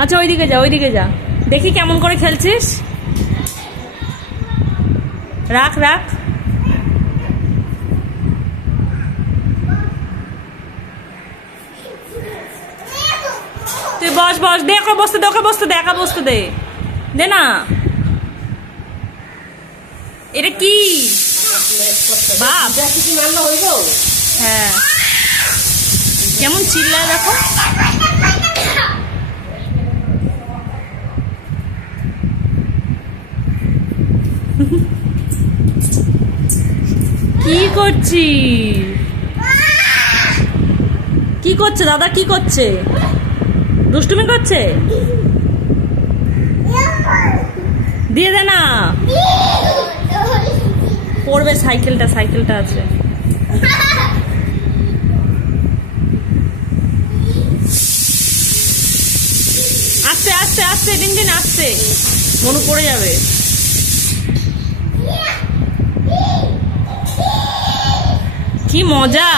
আচ্ছা ওইদিকে যা, ওইদিকে যা, দেখি কেমন করে খেলছিস। রাখ রাখ। তুই বস বস, দে ওকে বসতে দে, ওকে বসতে দে, একা বসতে দে, দে না। এটা কি বাপ? হ্যাঁ, কেমন চিল্লায় দেখো। কি করছি? কি করছে দাদা? কি করছে? দুষ্টুমি করছে? দিয়ে দে না, পড়বে। সাইকেলটা, সাইকেলটা আছে। আস্তে আস্তে আস্তে, দিন দিন আস্তে, মনু পড়ে যাবে। কি মজা।